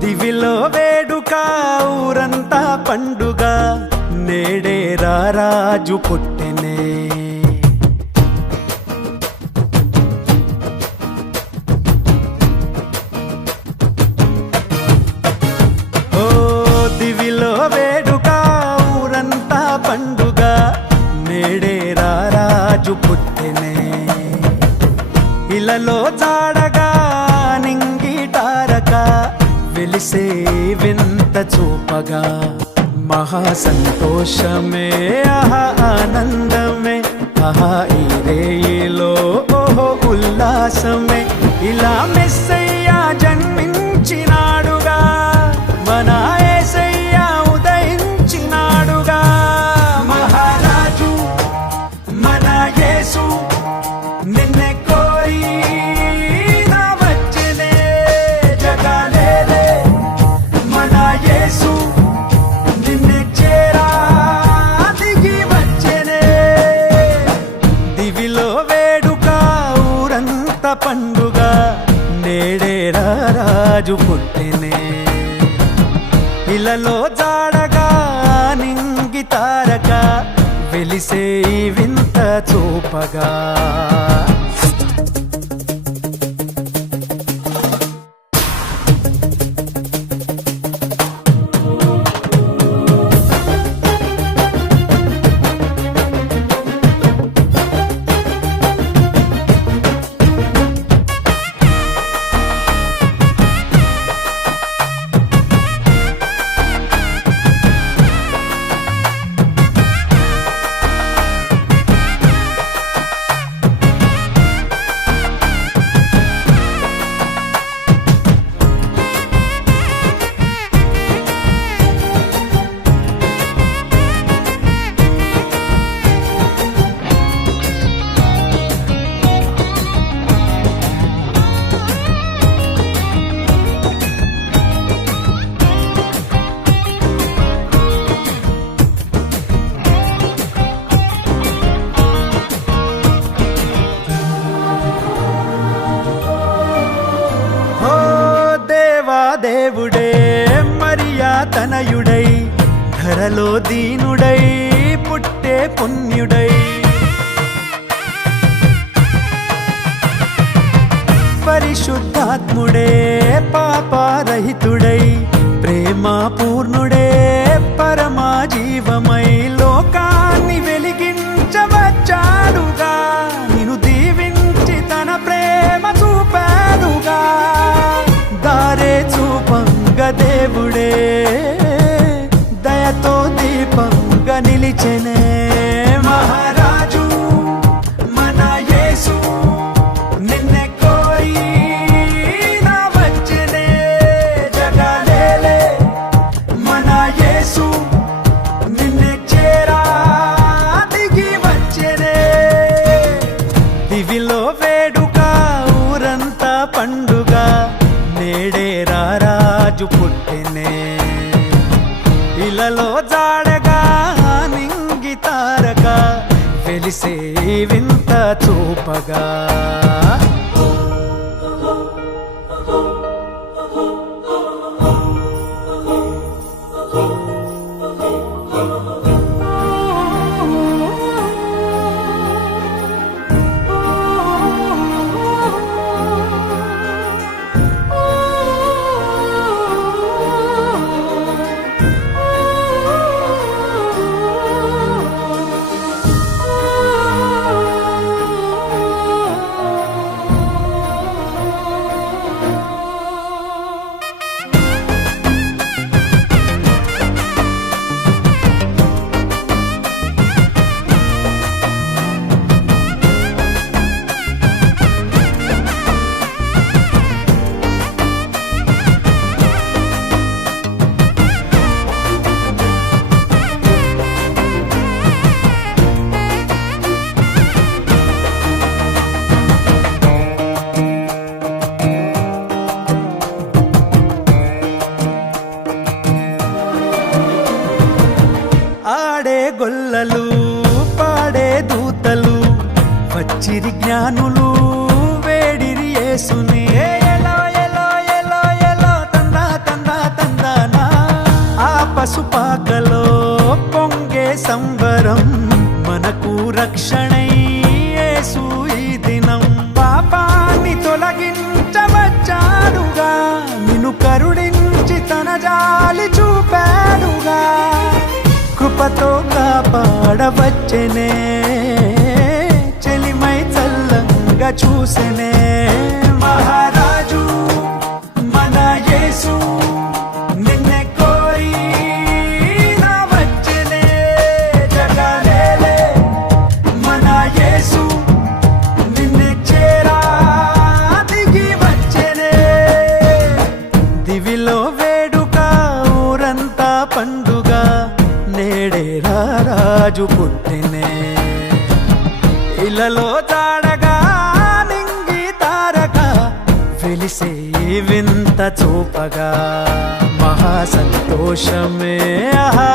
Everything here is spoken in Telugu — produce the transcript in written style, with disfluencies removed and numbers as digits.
దివిలో వేడుక ఊరంతా పండుగ నేడే రారాజు పుట్టెనే ఓ దివిలో వేడుక ఊరంతా పండుగ నేడే రారాజు పుట్టెనే ఇలలో జాడగా నింగిటారక వెలిసే వింత చూపగా మహా సంతోషమే ఆహా ఆనందమే ఆహా ఈ రేయిలో ఓహో ఉల్లాసమే ఇలా మెస్సయ్యా జన్మించినాడుగా మన యేసయ్యా ఉదయించినాడుగా మహారాజు మన యేసు నిన్నే కోరి నా వచ్చెనే జగాలేలే మన యేసు నిన్నే చేరా దిగి వచ్చెనే దివిలో వేడుక ఊరంతా పండుగ నేడే రారాజు పుట్టెనే ఇలలో జాడగా నింగి తారక వెలిసే ఈ వింత చూపగా దేవుడే మరియా తనయుడై ధరలో దీనుడై పుట్టే పుణ్యుడై పరిశుద్ధాత్ముడే పాపరహితుడై ప్రేమ పూర్ణుడే పరమా జీవమై లోకాన్ని వెలిగించవచ్చాడుగా నిన్ను దీవించి తన ప్రేమ చూపాడుగా దారే చూపంగా దేవుడే దయతో దీపంగా నిలిచెనే మహారాజు మన యేసు నిన్నే కోరి నా వచ్చెనే జగాలేలే మన యేసు నిన్నే చేరా దిగి వచ్చెనే దివిలో వేడుక ఊరంతా పండుగ నేడే రారాజు పుట్టెనే ఇలలో జాడగా నింగి తారక వెలిసే వింత చూపగా చిరి జ్ఞానులు వేడిరి యేసుని ఎలో ఎలో ఎలో ఎలో తందా తందా తందానా ఆ పసుపాకలో పొంగే సంబరం మనకు రక్షణై యేసు ఈ దినం పాపాన్ని తొలగించవచ్చాడుగా నిన్ను కరుణించి తన జాలి చూపాడుగా కృపతో కాపాడవచ్చెనే చెలిమై చల్లంగా చూసెనే మహారాజు మన యేసు నిన్నే కోరి నా వచ్చెనే జగలేలే మన యేసు నిన్నే చేరా దిగి వచ్చెనే దివిలో వేడుక ఊరంతా పండుగ నేడే రాజు పుట్టినే ఇలలో తాడగా నింగి తారక వెలిసే వింత చూపగా మహా సంతోషమే ఆహా